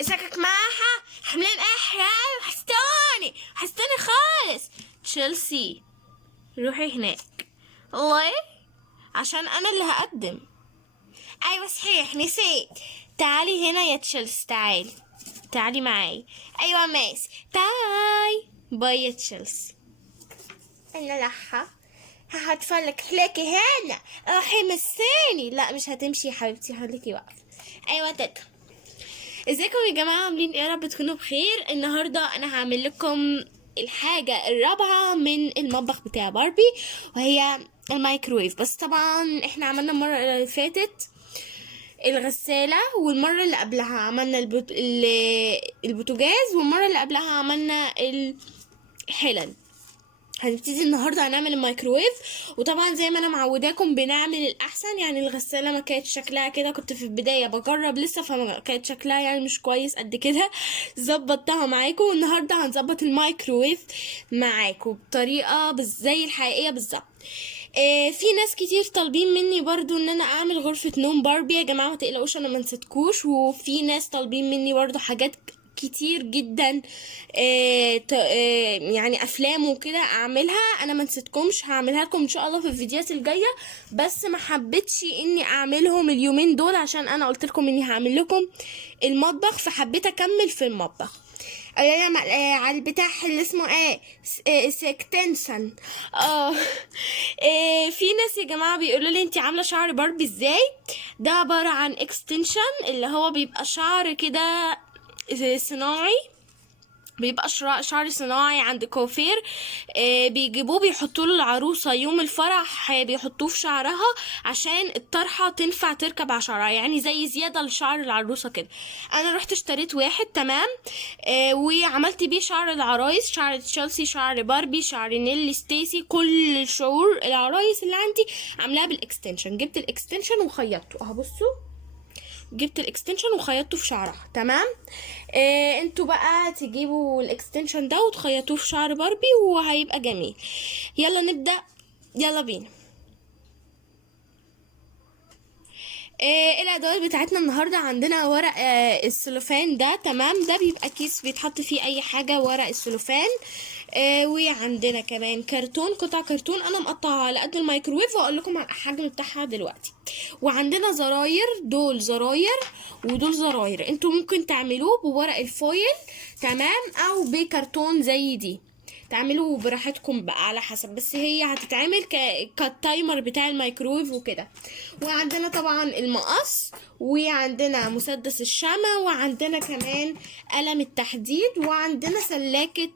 اسكك معاها حملين احياء وحستوني خالص. تشيلسي روحي هناك. والله عشان انا اللي هقدم. ايوه صحيح نسيت. تعالي هنا يا تشيلسي، تعالي معاي. ايوه ماشي تعالي. باي يا تشيلسي. انا لحة هتفلك ليكي هنا. روحي مسيني. لا مش هتمشي يا حبيبتي، هخليكي واقفة. ايوه تك. ازيكم يا جماعة، عاملين ايه؟ يا رب تكونوا بخير. النهاردة انا هعمل لكم الحاجة الرابعة من المطبخ بتاع باربي، وهي الميكرويف. بس طبعا احنا عملنا المرة اللي فاتت الغسالة، والمرة اللي قبلها عملنا البوتاجاز، والمرة اللي قبلها عملنا الحلل. هنبتدي النهارده هنعمل الميكروويف، وطبعا زي ما انا معوداكم بنعمل الاحسن. يعني الغساله ما كانت شكلها كده، كنت في البدايه بجرب لسه، فما كانت شكلها يعني مش كويس قد كده. ظبطتها معاكم، والنهارده هنظبط الميكروويف معاكم بطريقه زي الحقيقيه بالظبط. في ناس كتير طالبين مني برضو ان انا اعمل غرفه نوم باربي. يا جماعه ما تقلقوش، انا ما نسيتكوش. وفي ناس طالبين مني برضو حاجات كتير جدا، يعني افلام وكده اعملها. انا ما نسيتكمش، هعملها لكم ان شاء الله في الفيديوهات الجايه، بس ما حبيتش اني اعملهم اليومين دول عشان انا قلت لكم اني هعمل لكم المطبخ، فحبيت اكمل في المطبخ. على البتاع اللي اسمه سكتنسن. في ناس يا جماعه بيقولوا لي انت عامله شعر باربي ازاي. ده عباره عن اكستنشن، اللي هو بيبقى شعر كده صناعي، بيبقى شعر صناعي عند كوافير. بيجيبوه بيحطوه للعروسة يوم الفرح، بيحطوه في شعرها عشان الطرحة تنفع تركب على شعرها، يعني زي زيادة لشعر العروسة كده. انا رحت اشتريت واحد تمام، وعملت بيه شعر العرايس، شعر تشيلسي، شعر باربي، شعر نيلي، ستيسي، كل شعور العرايس اللي عندي عاملاها بالاكستنشن. جبت الاكستنشن وخيطته اهو، بصوا جبت الاكستنشن وخيطته في شعرها تمام. انتوا بقى تجيبوا الاكستنشن ده وتخيطوه في شعر باربي وهيبقى جميل. يلا نبدأ، يلا بينا. الادوات بتاعتنا النهارده عندنا ورق السلوفان ده تمام. ده بيبقى كيس بيتحط فيه اي حاجه، ورق السلوفان. وعندنا كمان كرتون، قطع كرتون انا مقطعها على قد الميكروويف، واقول لكم على الحجم بتاعها دلوقتي. وعندنا زراير، دول زراير ودول زراير. انتوا ممكن تعملوه بورق الفويل تمام، او بكرتون زي دي، تعملوا براحتكم بقى على حسب، بس هي هتتعمل كالتايمر بتاع الميكرويف وكده. وعندنا طبعا المقص، وعندنا مسدس الشمع، وعندنا كمان قلم التحديد، وعندنا سلاكة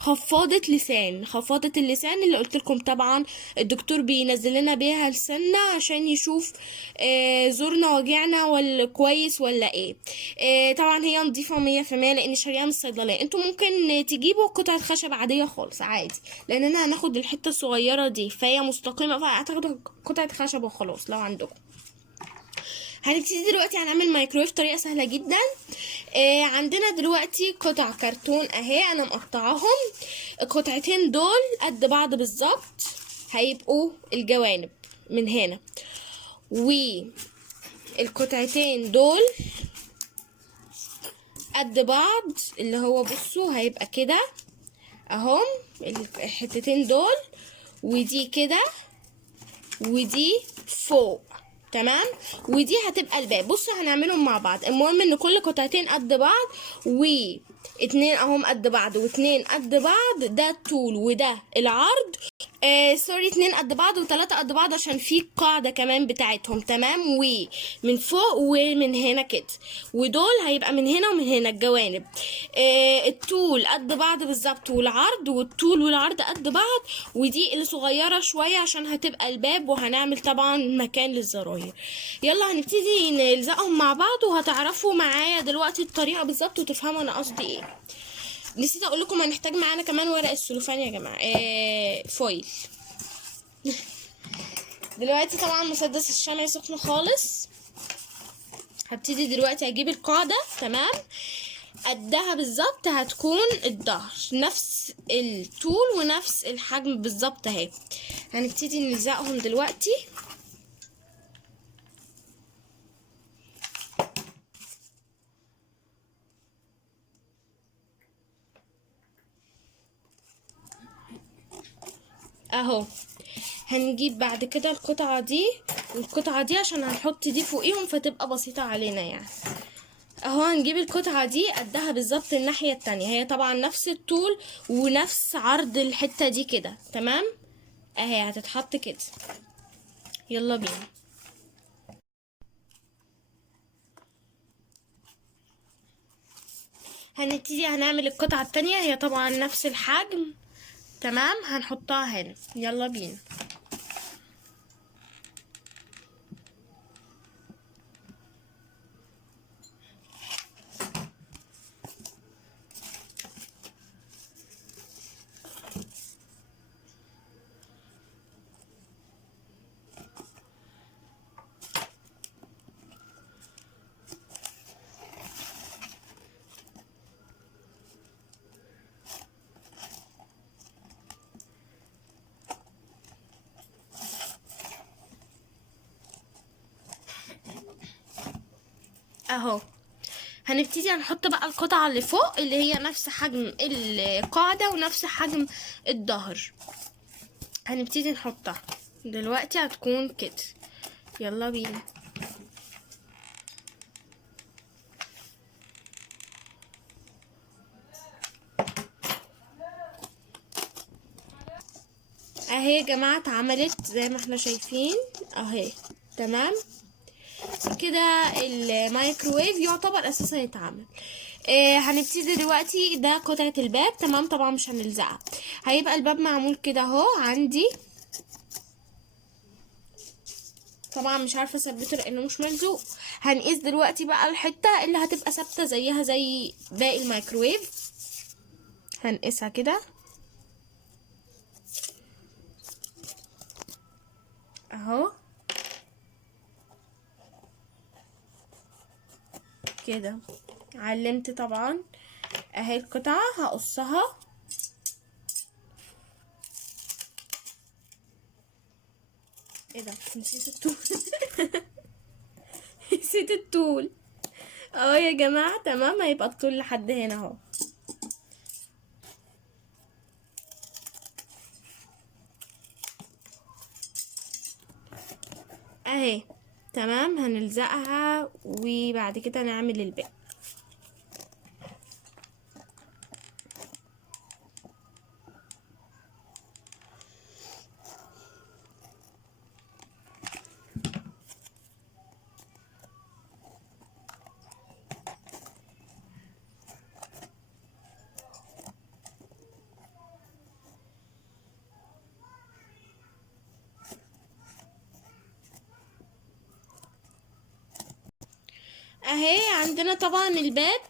خفاضة اللسان اللي قلت لكم طبعا الدكتور بينزل لنا بيها لساننا عشان يشوف زورنا وجعنا ولا كويس ولا ايه. طبعا هي نظيفة 100% لان شاريها من الصيدلية. انتوا ممكن تجيبوا قطعة خشب عادية خالص عادي، لاننا هناخد الحتة الصغيرة دي فهي مستقيمة، فهتاخدوا قطعة خشب وخلاص لو عندكم. هنبتدي دلوقتي هنعمل مايكرويف طريقه سهله جدا. عندنا دلوقتي قطع كرتون اهي انا مقطعاهم. القطعتين دول قد بعض بالظبط، هيبقوا الجوانب من هنا، والقطعتين دول قد بعض، اللي هو بصوا هيبقى كده اهم الحتتين دول، ودي كده ودي فوق تمام، ودي هتبقى الباب. بصوا هنعملهم مع بعض. المهم ان كل قطعتين قد بعض، واتنين اهم قد بعض واتنين قد بعض، ده الطول وده العرض. سوري، 2 قد بعض و3 قد بعض عشان في قاعدة كمان بتاعتهم تمام، ومن فوق ومن هنا كده، ودول هيبقى من هنا ومن هنا الجوانب. الطول قد بعض بالظبط، والعرض والطول والعرض قد بعض، ودي اللي صغيرة شوية عشان هتبقى الباب، وهنعمل طبعا مكان للزراير. يلا هنبتدي نلزقهم مع بعض، وهتعرفوا معايا دلوقتي الطريقة بالظبط وتفهموا انا قصدي ايه. نسيت اقول لكم هنحتاج معانا كمان ورق السلوفان يا جماعه، فويل. دلوقتي طبعا مسدس الشمع سخن خالص. هبتدي دلوقتي اجيب القاعده تمام، قدها بالظبط هتكون الظهر، نفس الطول ونفس الحجم بالظبط اهي. هنبتدي نلزقهم دلوقتي. اهو. هنجيب بعد كده القطعة دي والقطعة دي عشان هنحط دي فوقيهم فتبقى بسيطة علينا يعني. اهو هنجيب القطعة دي قدها بالظبط الناحية التانية، هي طبعا نفس الطول ونفس عرض الحتة دي كده، تمام. اهي هتتحط كده. يلا بينا. هنبتدي هنعمل القطعة التانية، هي طبعا نفس الحجم، تمام. هنحطها هنا، يلا بينا. اهو هنبتدي هنحط بقى القطعة اللي فوق اللي هي نفس حجم القاعدة ونفس حجم الظهر. هنبتدي نحطها دلوقتي، هتكون كده. يلا بينا. اهي يا جماعة اتعملت زي ما احنا شايفين اهي، تمام كده. الميكروويف يعتبر اساسا يتعمل. هنبتدي دلوقتي، ده قطعة الباب، تمام. طبعا مش هنلزقها، هيبقى الباب معمول كده اهو عندي. طبعا مش عارفه اثبته لانه مش ملزوق. هنقيس دلوقتي بقى الحته اللي هتبقى ثابته زيها زي باقي الميكروويف. هنقيسها كده اهو كده. علمت طبعا اهي القطعه هقصها. ايه ده، نسيت الطول. نسيت الطول اهو يا جماعه، تمام. هيبقى الطول لحد هنا اهو. اهي تمام. هنلزقها وبعد كده نعمل الباقي. اهي عندنا طبعا الباب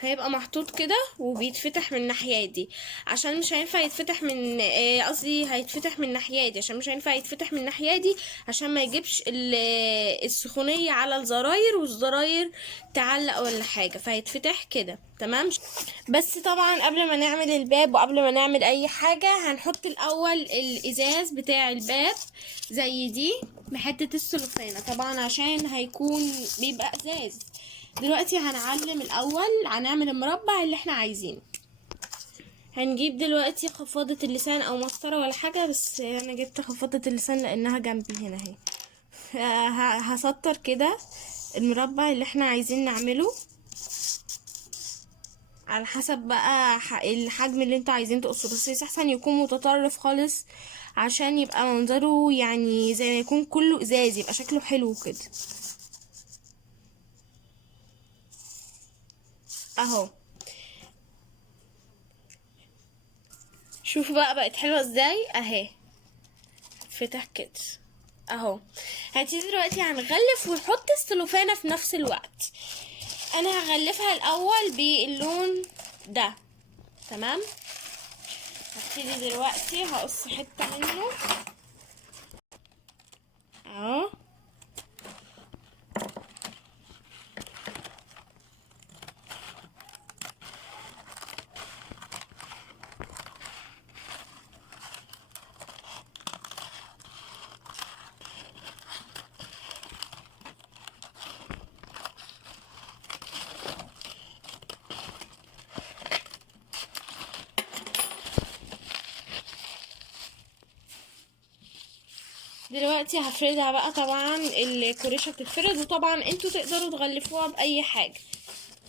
هيبقى محطوط كده وبيتفتح من الناحيه دي، عشان مش هينفع يتفتح من قصدي هيتفتح من الناحيه دي عشان مش هينفع يتفتح من الناحيه دي، عشان ما يجيبش السخونيه على الزراير والزراير تعلق ولا حاجه، فهيتفتح كده، تمام. بس طبعا قبل ما نعمل الباب وقبل ما نعمل اي حاجه هنحط الاول الازاز بتاع الباب زي دي بحته السلوفانه، طبعا عشان هيكون بيبقى ازاز. دلوقتي هنعلم الاول، هنعمل المربع اللي احنا عايزينه. هنجيب دلوقتي خفاضة اللسان او مسطرة ولا حاجة، بس انا جبت خفاضة اللسان لانها جنبي هنا اهي. هسطر كده المربع اللي احنا عايزين نعمله على حسب بقى الحجم اللي انتوا عايزين تقصوه، بس يستحسن يكون متطرف خالص عشان يبقى منظره يعني زي ما يكون كله ازاز، يبقى شكله حلو كده اهو. شوفوا بقى بقت حلوه ازاي اهي، فتح كده اهو. هنبتدي دلوقتي هنغلف ونحط السلوفانه في نفس الوقت. انا هغلفها الاول باللون ده، تمام. هبتدي دلوقتي هقص حته منه اهو. دلوقتي هفردها بقى. طبعا الكوريشة بتتفرد، وطبعا انتوا تقدروا تغلفوها باي حاجة،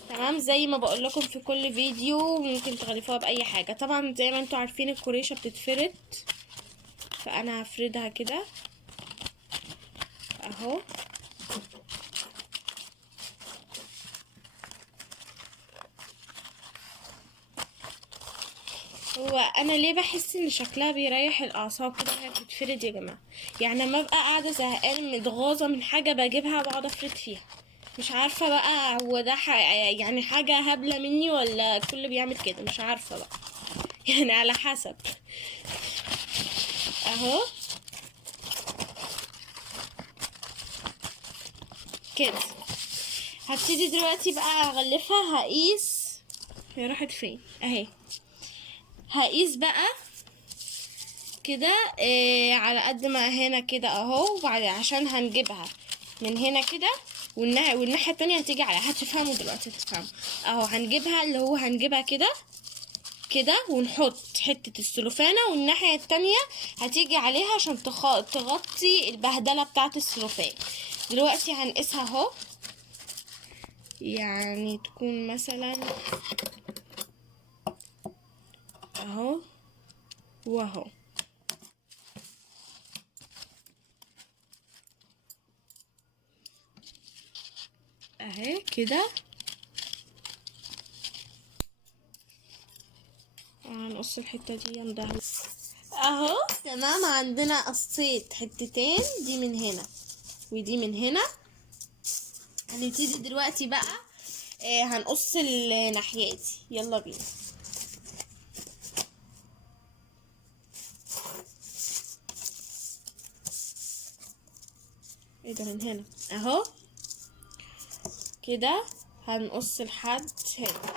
تمام؟ زي ما بقول لكم في كل فيديو، ممكن تغلفوها باي حاجة. طبعا زي ما انتوا عارفين الكوريشة بتتفرد، فانا هفردها كده اهو. هو انا ليه بحس ان شكلها بيريح الاعصاب كده وهي بتتفرد يا جماعه؟ يعني لما ابقى قاعده زهقان متغاظه من حاجه بجيبها بقعد افرد فيها. مش عارفه بقى هو ده يعني حاجه هبله مني ولا الكل بيعمل كده؟ مش عارفه بقى. يعني على حسب. اهو كده. هبتدي دلوقتي بقى اغلفها. هقيس، هي راحت فين اهي. هقيس بقى كده على قد ما هنا كده اهو. وبعدين عشان هنجيبها من هنا كده، والناحية التانية هتيجي عليها. هتفهموا دلوقتي، هتفهموا اهو. هنجيبها اللي هو هنجيبها كده كده، ونحط حتة السلوفانة، والناحية التانية هتيجي عليها عشان تغطي البهدلة بتاعة السلوفان. دلوقتي هنقيسها اهو، يعني تكون مثلا اهو واهو. اهي كده. هنقص الحتة دي عندها اهو. تمام، عندنا قصيت حتتين، دي من هنا ودي من هنا. هنبتدي دلوقتي بقى هنقص الناحية دي. يلا بينا. ايه ده؟ من هنا اهو كده. هنقص لحد هنا.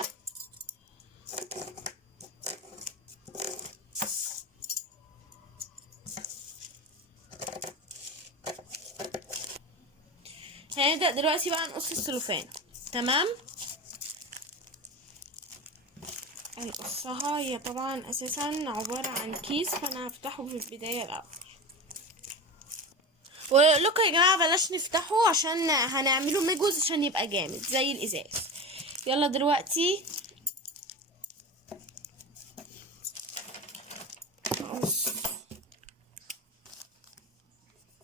هنبدأ دلوقتي بقى نقص السلوفان. تمام، هنقصها. هي طبعا اساسا عبارة عن كيس، فانا هفتحه في البداية الاول. واقول لكم يا جماعة بلاش نفتحه عشان هنعمله مجوز عشان يبقى جامد زي الازاز. يلا دلوقتي نقص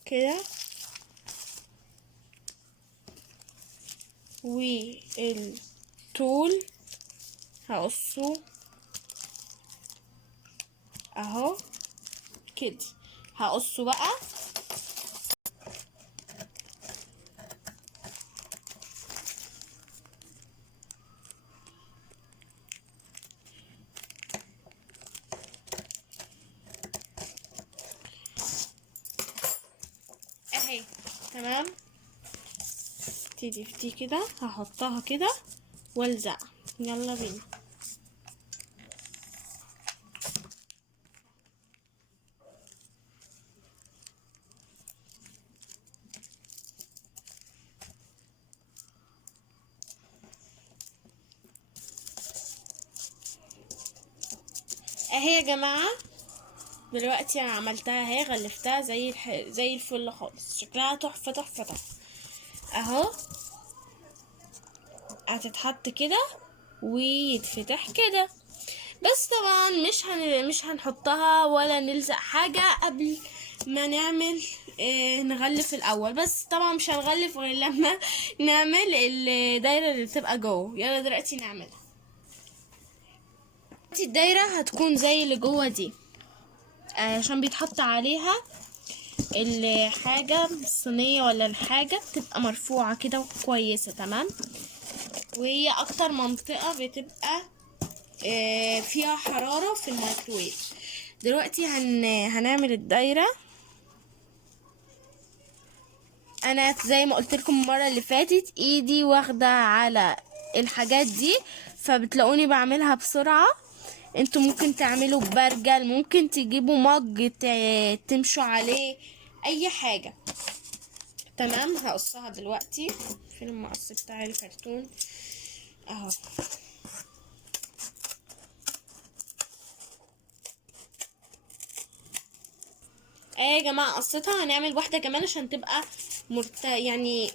كده، والطول هقصه اهو كده. هقصه بقى اهي. تمام، ابتدي في دي كده، هحطها كده والزق. يلا بينا. اهي يا جماعه، دلوقتي انا عملتها اهي، غلفتها زي الفل خالص. شكلها تحفه تحفه تحفه اهو. هتتحط كده ويتفتح كده. بس طبعا مش هنحطها ولا نلزق حاجه قبل ما نعمل نغلف الاول. بس طبعا مش هنغلف غير لما نعمل الدايره اللي بتبقى جوه. يلا دلوقتي نعملها. الدايره هتكون زي اللي جوه دي، عشان بيتحط عليها الحاجة، الصينية ولا الحاجة بتبقى مرفوعة كده وكويسة. تمام، وهي اكتر منطقة بتبقى فيها حرارة في الميكروويف. دلوقتي هنعمل الدايرة. انا زي ما قلت لكم المرة اللي فاتت ايدي واخدة على الحاجات دي، فبتلاقوني بعملها بسرعة. انتوا ممكن تعملوا ببرجل، ممكن تجيبوا مج تمشوا عليه، اي حاجة. تمام، هقصها دلوقتي. فين المقص بتاع الكرتون؟ اهو. يا جماعه قصتها، هنعمل واحده كمان عشان تبقى يعني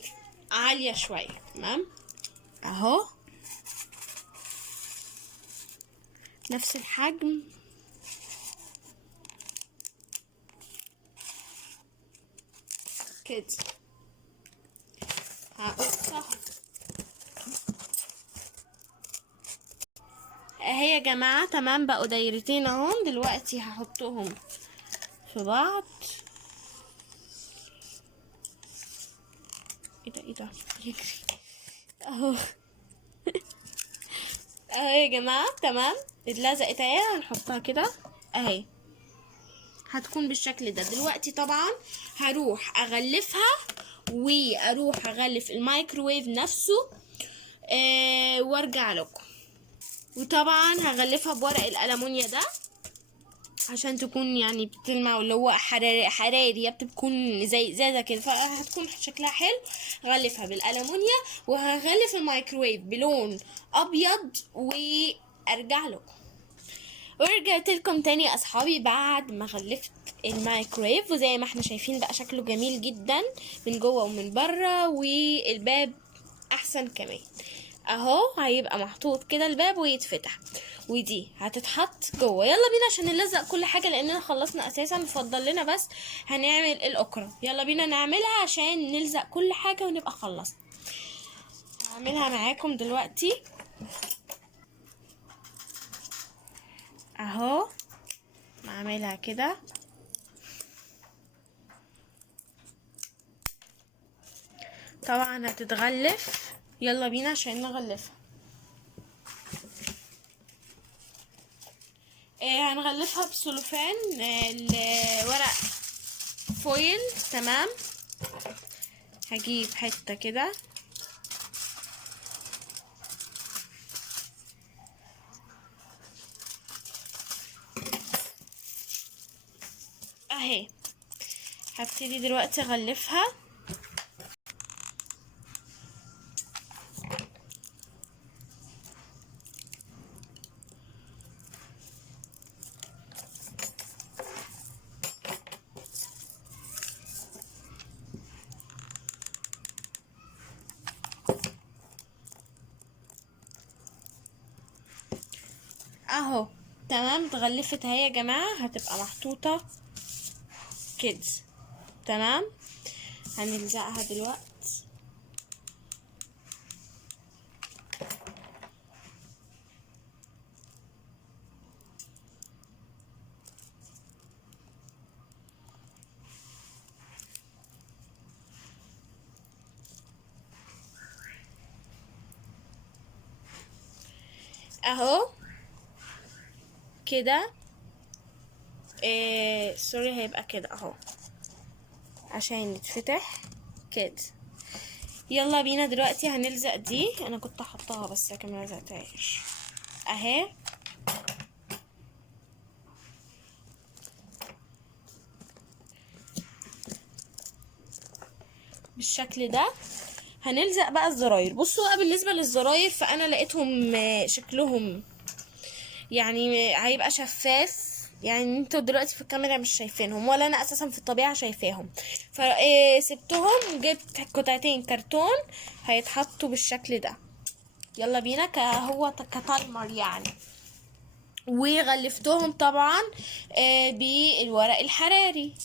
عاليه شويه. تمام اهو نفس الحجم كده. هقصها اهي يا جماعه. تمام بقوا دايرتين اهم. دلوقتي هحطهم في بعض. ايه ده يجري اهو. اهو يا جماعه تمام اتلزقت اهي. هنحطها كده اهي، هتكون بالشكل ده. دلوقتي طبعا هروح اغلفها، واروح اغلف الميكروويف نفسه وارجع لكم. وطبعا هغلفها بورق الالومنيا ده عشان تكون يعني بتلمع، اللي هو حراري بتكون زي ازازه كده، فهتكون شكلها حلو. هغلفها بالالومنيا وهغلف الميكروويف بلون ابيض وارجع لكم. ورجعت لكم تاني يا اصحابي بعد ما غلفت الميكرويف. وزي ما احنا شايفين بقى شكله جميل جدا من جوه ومن بره، والباب احسن كمان اهو. هيبقى محطوط كده الباب ويتفتح، ودي هتتحط جوه. يلا بينا عشان نلزق كل حاجه لاننا خلصنا اساسا. فضل لنا بس هنعمل الاكرة. يلا بينا نعملها عشان نلزق كل حاجه ونبقى خلصنا. هعملها معاكم دلوقتي اهو. بعملها كده طبعا هتتغلف. يلا بينا عشان نغلفها. هنغلفها بسلوفان الورق فويل. تمام هجيب حتة كده اهي. هبتدي دلوقتي اغلفها اهو. تمام اتغلفت اهي يا جماعة. هتبقى محطوطة كده. تمام هنلزقها دلوقتي اهو كده. سوري هيبقى كده اهو عشان يتفتح كده. يلا بينا دلوقتي هنلزق دي. انا كنت حطاها بس لكن ما لزقتهاش اهي بالشكل ده. هنلزق بقى الزراير. بصوا بقى بالنسبة للزراير فانا لقيتهم شكلهم يعني هيبقى شفاف. يعني انتوا دلوقتي في الكاميرا مش شايفينهم ولا انا اساسا في الطبيعة شايفاهم. فسبتهم جبت قطعتين كرتون هيتحطوا بالشكل ده. يلا بينا هو كتايمر يعني. وغلفتهم طبعا بالورق الحراري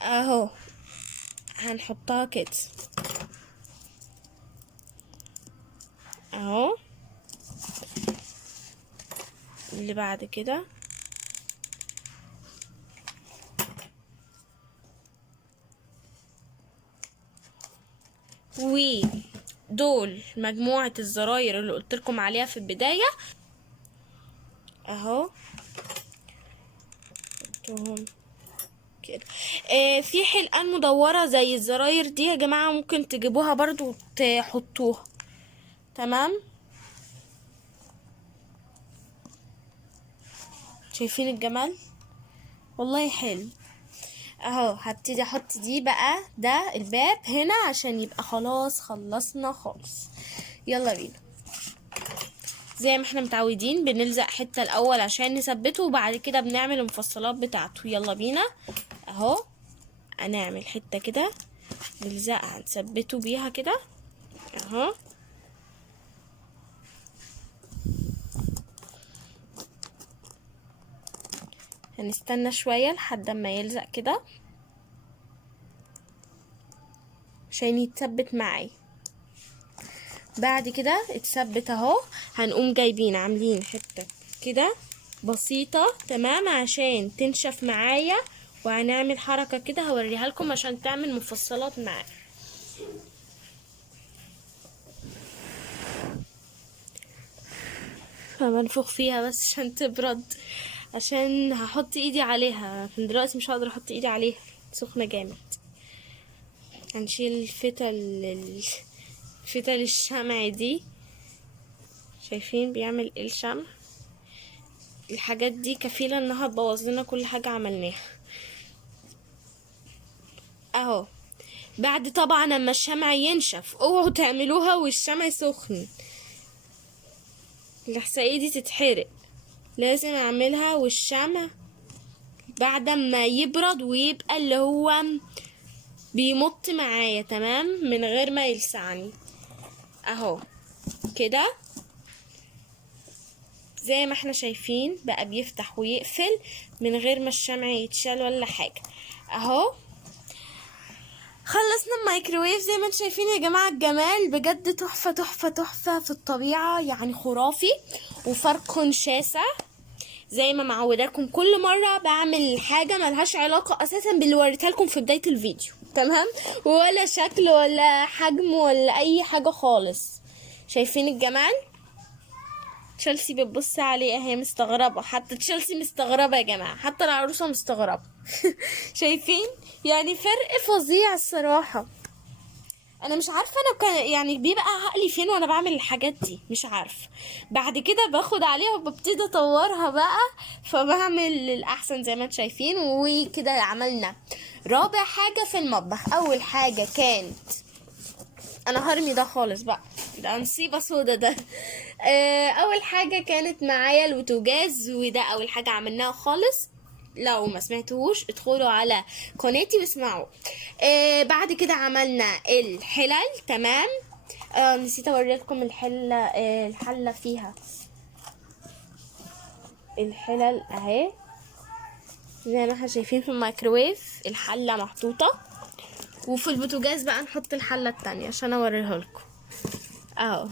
اهو. هنحطها كده اهو. اللي بعد كده ودول مجموعة الزراير اللي قلت لكم عليها في البداية اهو. حطهم كده. في حلقان مدورة زي الزراير دي يا جماعة ممكن تجيبوها برضو وتحطوها. تمام شايفين الجمال والله حلو اهو. هبتدي احط دي بقى ده الباب هنا عشان يبقى خلاص خلصنا خالص. يلا بينا زي ما احنا متعودين بنلزق حتة الاول عشان نثبته وبعد كده بنعمل المفصلات بتاعته. يلا بينا اهو هنعمل حته كده نلزقها نثبته بيها كده اهو. هنستنى شويه لحد ما يلزق كده عشان يتثبت معايا. بعد كده اتثبت اهو، هنقوم جايبين عاملين حته كده بسيطه تمام عشان تنشف معايا، وهنعمل حركه كده هوريها لكم عشان تعمل مفصلات معايا. فبنفخ فيها بس عشان تبرد، عشان هحط ايدي عليها من دلوقتي، مش هقدر احط ايدي عليها سخنه جامد. هنشيل فتل الشمع دي، شايفين بيعمل ايه الشمع؟ الحاجات دي كفيله انها تبوظ لنا كل حاجه عملناها اهو. بعد طبعا اما الشمع ينشف، اوعوا تعملوها والشمع سخن لحسن ايدي تتحرق، لازم اعملها والشمع بعد ما يبرد ويبقى اللي هو بيمط معايا تمام من غير ما يلسعني اهو كده. زي ما احنا شايفين بقى بيفتح ويقفل من غير ما الشمع يتشال ولا حاجة اهو. خلصنا الميكروويف زي ما انتم شايفين يا جماعة. الجمال بجد تحفة تحفة تحفة في الطبيعة، يعني خرافي وفرق شاسع. زي ما معوداكم كل مرة بعمل حاجة ملهاش علاقة اساسا باللي وريتها لكم في بداية الفيديو تمام، ولا شكل ولا حجم ولا اي حاجة خالص. شايفين الجمال؟ تشيلسي بتبص عليه اهي مستغربة، حتى تشيلسي مستغربة يا جماعة، حتى العروسة مستغربة. شايفين يعني فرق فظيع الصراحة. انا مش عارفة انا كان يعني بيبقى عقلي فين وانا بعمل الحاجات دي، مش عارفة. بعد كده باخد عليها وببتدي اطورها بقى، فبعمل الاحسن زي ما انتم شايفين. وكده عملنا رابع حاجة في المطبخ. اول حاجة كانت، انا هرمي ده خالص بقى، ده نصيبة سودا ده. اول حاجة كانت معايا البوتاجاز، وده اول حاجة عملناها خالص. لو ما سمعتوش ادخلوا على قناتي واسمعوا. بعد كده عملنا الحلل تمام. نسيت اوريلكم الحلة، الحلة فيها الحلل اهي زي ما احنا شايفين في الميكروويف الحلة محطوطة، وفي البوتاجاز بقى نحط الحلة التانية عشان اوريها لكم اهو.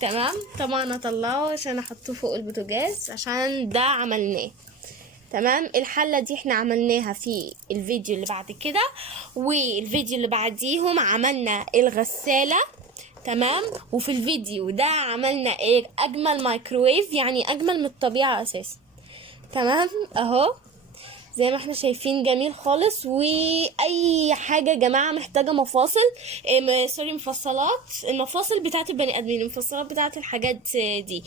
تمام. طبعا اطلعه عشان احطه فوق البوتاجاز عشان ده عملناه تمام. الحلة دي احنا عملناها في الفيديو اللي بعد كده، والفيديو اللي بعديهم عملنا الغسالة تمام. وفي الفيديو ده عملنا ايه، اجمل مايكروويف، يعني اجمل من الطبيعة اساسا تمام اهو. زي ما احنا شايفين جميل خالص. واي حاجه يا جماعه محتاجه مفاصل، سوري مفصلات، المفاصل بتاعت البني ادمين، المفصلات بتاعت الحاجات دي،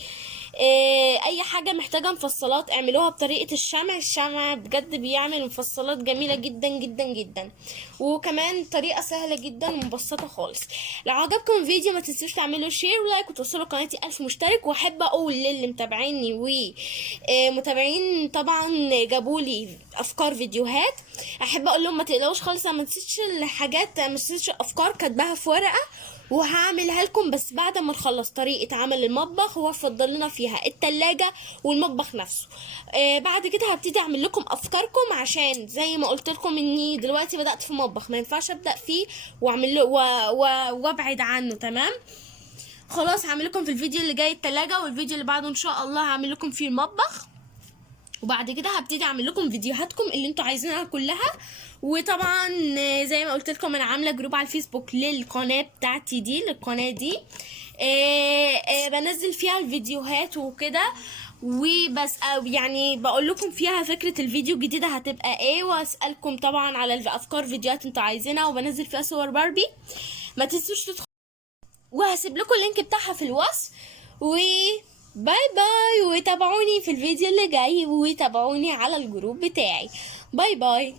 اي حاجه محتاجه مفصلات اعملوها بطريقه الشمع. الشمع بجد بيعمل مفصلات جميله جدا جدا جدا، وكمان طريقه سهله جدا ومبسطه خالص. لو عجبكم الفيديو ما تنسوش تعملوا شير ولايك وتوصلوا قناتي 1000 مشترك. واحب اقول للي متابعيني ومتابعين طبعا جابولي افكار فيديوهات، احب اقول لهم ما تقلقوش خالص، ما نسيتش الحاجات، ما نسيتش الافكار كاتباها في ورقه وهعملها لكم، بس بعد ما نخلص طريقه عمل المطبخ وهفضل لنا فيها التلاجة والمطبخ نفسه. بعد كده هبتدي اعمل لكم افكاركم، عشان زي ما قلت لكم اني دلوقتي بدات في مطبخ ما ينفعش ابدا فيه واعمل له وابعد عنه تمام. خلاص هعمل لكم في الفيديو اللي جاي التلاجة، والفيديو اللي بعده ان شاء الله هعمل لكم فيه المطبخ، وبعد كده هبتدي اعمل لكم فيديوهاتكم اللي انتوا عايزينها كلها. وطبعا زي ما قلت لكم انا عامله جروب على الفيسبوك للقناه بتاعتي دي، للقناه دي بنزل فيها الفيديوهات وكده وبس، يعني بقول لكم فيها فكره الفيديو الجديده هتبقى ايه، واسالكم طبعا على افكار فيديوهات انتوا عايزينها، وبنزل فيها صور باربي. ما تنسوش تدخلوا، وهسيب لكم اللينك بتاعها في الوصف. باي باي، وتابعوني في الفيديو اللي جاي، وتابعوني على الجروب بتاعي. باي باي.